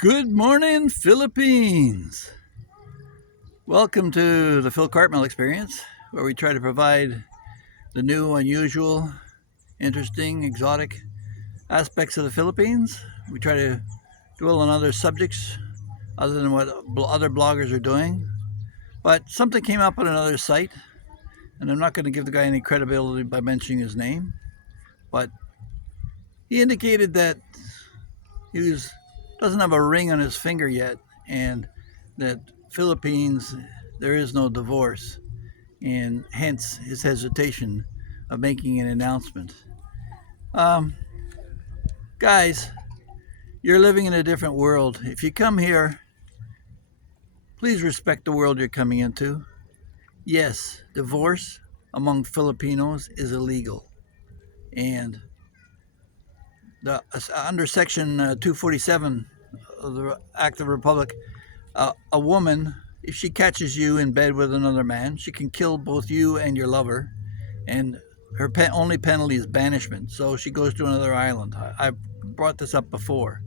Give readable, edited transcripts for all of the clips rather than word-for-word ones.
Good morning, Philippines. Welcome to the Phil Cartmel Experience, where we try to provide the new, unusual, interesting, exotic aspects of the Philippines. We try to dwell on other subjects other than what other bloggers are doing. But something came up on another site, and I'm not going to give the guy any credibility by mentioning his name, but he indicated that doesn't have a ring on his finger yet, and that Philippines, there is no divorce, and hence his hesitation of making an announcement. Um, Guys, you're living in a different world. If you come here, please respect the world you're coming into. Yes, divorce among Filipinos is illegal, and under Section 247 of the Act of the Republic, a woman, if she catches you in bed with another man, she can kill both you and your lover, and her only penalty is banishment. So she goes to another island. I brought this up before.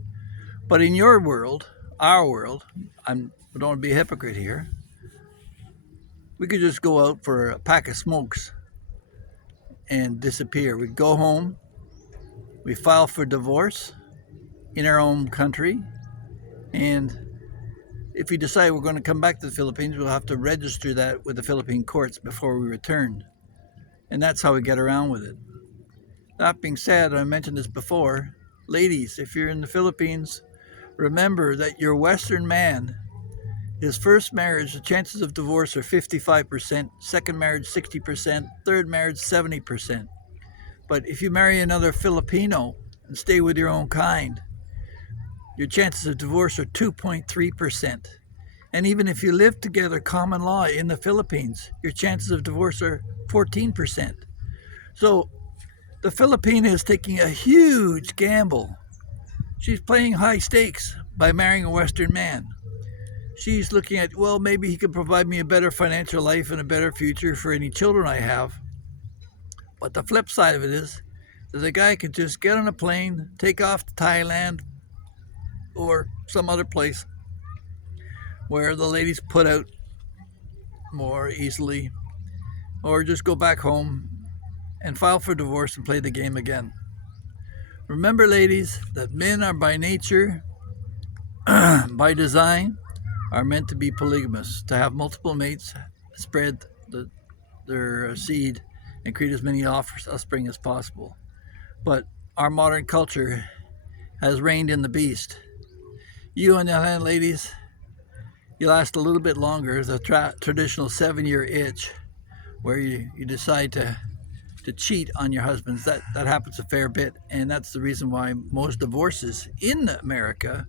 But in your world, our world, I don't want to be a hypocrite here, we could just go out for a pack of smokes and disappear. We go home, we file for divorce in our own country, and if we decide we're going to come back to the Philippines, we'll have to register that with the Philippine courts before we return. And that's how we get around with it. That being said, I mentioned this before, ladies, if you're in the Philippines, remember that your Western man, his first marriage, the chances of divorce are 55%, second marriage 60%, third marriage 70%. But if you marry another Filipino and stay with your own kind, your chances of divorce are 2.3%. And even if you live together common law in the Philippines, your chances of divorce are 14%. So the Filipina is taking a huge gamble. She's playing high stakes by marrying a Western man. She's looking at, well, maybe he can provide me a better financial life and a better future for any children I have. But the flip side of it is that the guy could just get on a plane, take off to Thailand or some other place where the ladies put out more easily, or just go back home and file for divorce and play the game again. Remember, ladies, that men are by nature, by design, are meant to be polygamous, to have multiple mates, spread their seed, and create as many offspring as possible. But our modern culture has reined in the beast. You, on the other hand, ladies, you last a little bit longer. The traditional 7-year itch, where you decide to cheat on your husbands, that happens a fair bit, and that's the reason why most divorces in America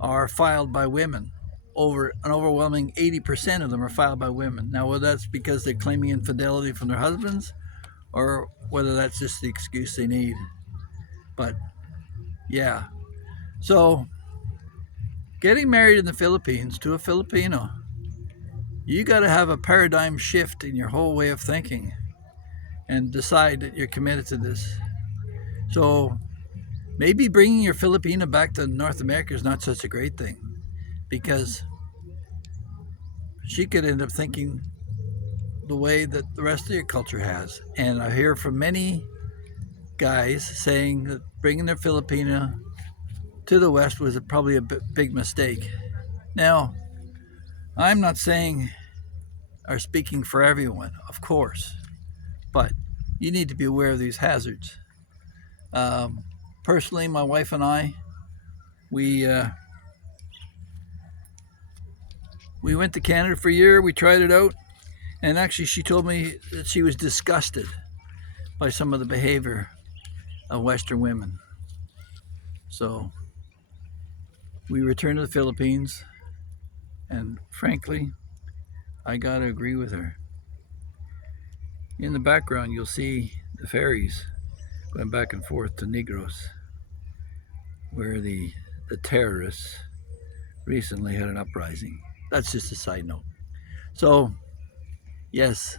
are filed by women. Over an overwhelming 80% of them are filed by women. Now, whether that's because they're claiming infidelity from their husbands, or whether that's just the excuse they need. But yeah, so getting married in the Philippines to a Filipino, you got to have a paradigm shift in your whole way of thinking and decide that you're committed to this. So maybe bringing your Filipina back to North America is not such a great thing, because she could end up thinking the way that the rest of your culture has. And I hear from many guys saying that bringing their Filipina to the West was probably a big mistake. Now, I'm not saying or speaking for everyone, of course, but you need to be aware of these hazards. Personally, my wife and I, we went to Canada for a year. We tried it out, and actually, she told me that she was disgusted by some of the behavior of Western women. So we returned to the Philippines, and frankly, I gotta agree with her. In the background, you'll see the ferries going back and forth to Negros, where the terrorists recently had an uprising. That's just a side note. So, yes,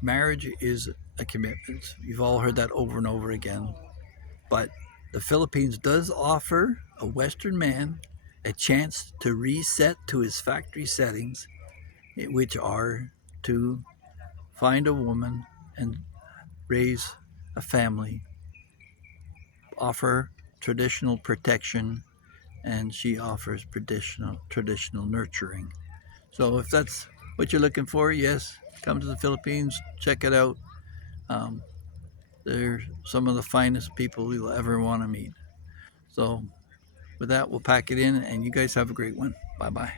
marriage is a commitment. You've all heard that over and over again. But the Philippines does offer a Western man a chance to reset to his factory settings, which are to find a woman and raise a family, offer traditional protection, and she offers traditional nurturing. So if that's what you're looking for, yes, come to the Philippines, check it out. Um, they're some of the finest people you'll ever want to meet. So with that, we'll pack it in, and you guys have a great one. Bye bye.